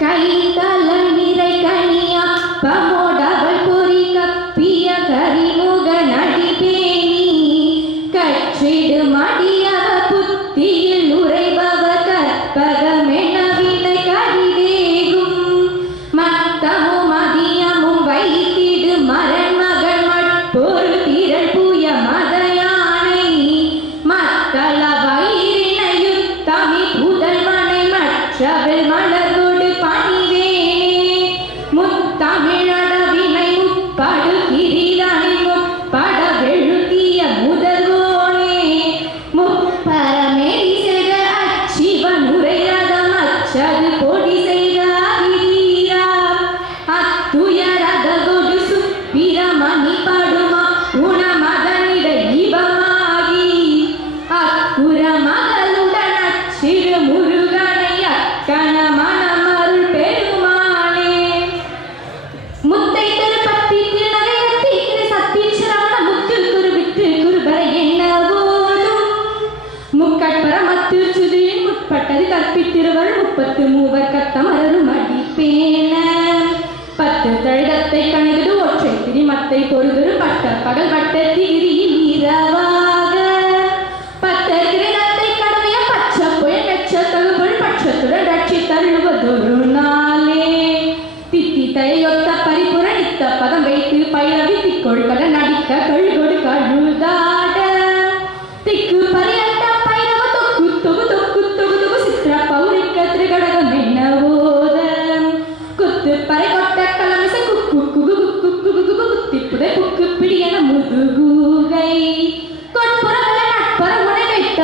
ಕಲಿತಲ ನಿರೈ ಕಣಿಯ ಪಮೋಡವಲ್ ಪುರಿ ಕಪ್ಪಿಯ ಕರಿಮುಗ ನಡಿಪೇಣಿ ಕಚ್ಚಿಡು ಮಡಿಯ ಪುತ್ತಿಯ கற்பித்திருவள் முப்பத்து மூவர் கத்தமரரும் அடிப்பேன பத்து தழுதத்தை கண்டது ஒற்றை திரிமத்தை பொறுதொரு பட்ட பகல் பட்ட திரியில் திங்க திருகடகம் என்ன ஓதம் குத்து பறை கொட்ட கலமிச குக்கு குகு குக்கு குகு குகு குத்தி புதை குக்கு பிடியன முதுகூகை. கொட்புற நட்புற உடை வைத்த